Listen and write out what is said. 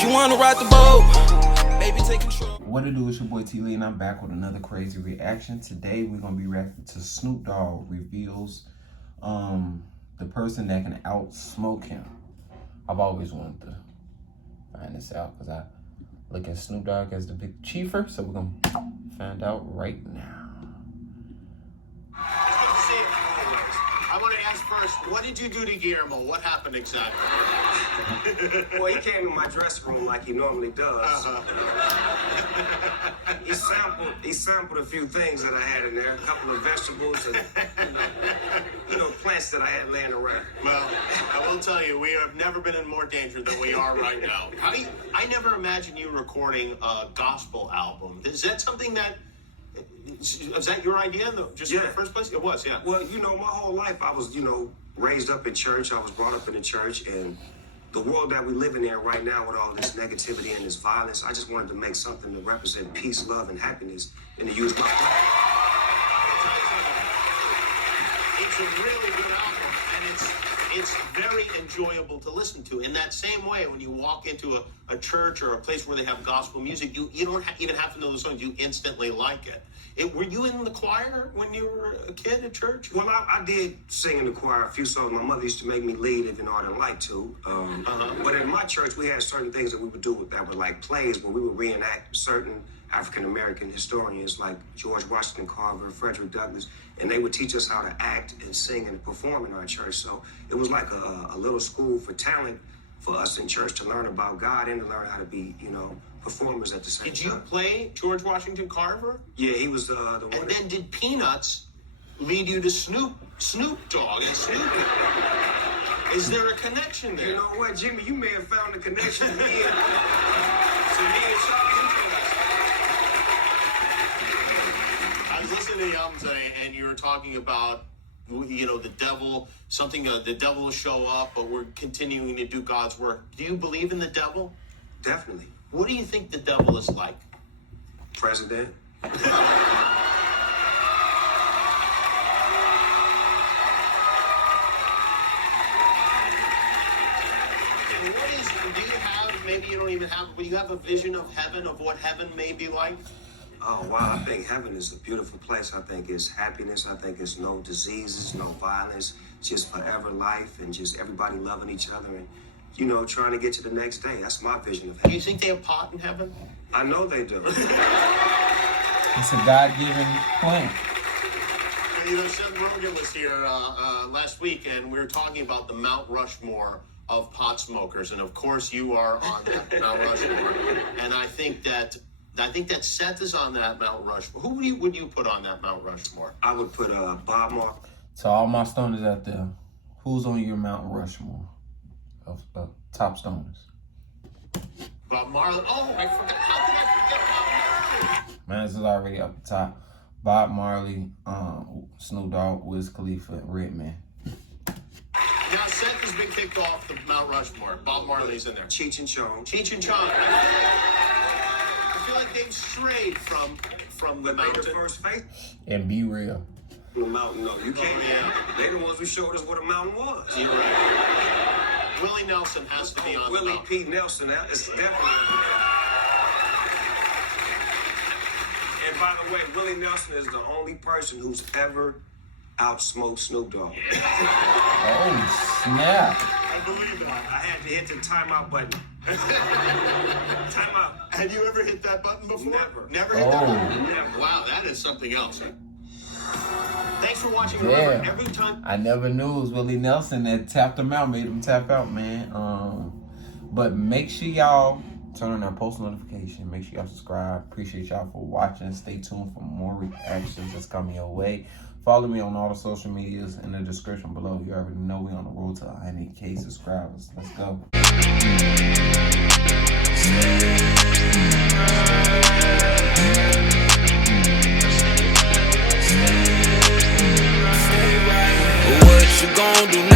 She wanna ride the boat. Baby, take control. What it do, it's your boy T-Lee, and I'm back with another crazy reaction. Today we're gonna be reacting to Snoop Dogg reveals the person that can out-smoke him. I've always wanted to find this out because I look at Snoop Dogg as the big chiefer, so we're gonna find out right now. I want to ask first, what did you do to Guillermo? What happened exactly? Well, he came to my dressing room like he normally does. He sampled a few things that I had in there, a couple of vegetables and plants that I had laying around. Well, I will tell you, we have never been in more danger than we are right now. I never imagined you recording a gospel album. Is that something that, is that your idea in the first place? It was, yeah. Well, my whole life I was, raised up in church. I was brought up in the church, and the world that we live in right now with all this negativity and this violence, I just wanted to make something to represent peace, love, and happiness, and to use my platform. It's a really good album, and it's very enjoyable to listen to. In that same way, when you walk into a church or a place where they have gospel music, you don't even have to know the songs. You instantly like it. Were you in the choir when you were a kid at church? Well, I did sing in the choir a few songs. My mother used to make me lead, even though I didn't like to. But in my church, we had certain things that we would do that were like plays, where we would reenact certain African-American historians like George Washington Carver, Frederick Douglass, and they would teach us how to act and sing and perform in our church. So it was like a little school for talent for us in church to learn about God and to learn how to be, performers at the same time. Did you play George Washington Carver? Yeah, he was the one. And then did Peanuts lead you to Snoop Dogg and Snoopy? Is there a connection there? You know what, Jimmy? You may have found the connection to me and Sean. I was listening to the album today, and you were talking about, the devil, the devil will show up, but we're continuing to do God's work. Do you believe in the devil? Definitely. What do you think the devil is like? President. Do you have, maybe you don't even have, but you have a vision of heaven, of what heaven may be like? Oh, wow. I think heaven is a beautiful place. I think it's happiness. I think it's no diseases, no violence, just forever life and just everybody loving each other and, trying to get to the next day. That's my vision of heaven. Do you think they have pot in heaven? I know they do. It's a God-given plan. Seth Rogen was here last week, and we were talking about the Mount Rushmore of pot smokers, and of course you are on that Mount Rushmore. And I think that Seth is on that Mount Rushmore. Who would you put on that Mount Rushmore? I would put Bob Marley. To all my stoners out there, who's on your Mount Rushmore of top stoners? Bob Marley. Oh, I forgot. How could I forget Bob Marley? Man, this is already up the top. Bob Marley, Snoop Dogg, Wiz Khalifa, and Redman. Now, Seth has been kicked off the Mount Rushmore. Bob Marley's in there. Cheech and Chong. Cheech and Chong. I feel like they've strayed from the mountain. The first faith. And Be Real. The mountain, no, you can't. Yeah. They're the ones who showed us what a mountain was. You're right. Willie Nelson has to be on the mountain. Willie P. Nelson, is definitely. And by the way, Willie Nelson is the only person who's ever outsmoked Snoop Dogg. Oh, snap. I believe that. I had to hit the timeout button. Timeout. Have you ever hit that button before? Never. Never hit that button? Never. Wow, that is something else. Thanks for watching. Yeah. Remember, every time. I never knew it was Willie Nelson that tapped him out, made him tap out, man. But make sure y'all turn on that post notification. Make sure y'all subscribe. Appreciate y'all for watching. Stay tuned for more reactions that's coming your way. Follow me on all the social medias in the description below. You already know we on the road to 100K subscribers. Let's go. What you gon' do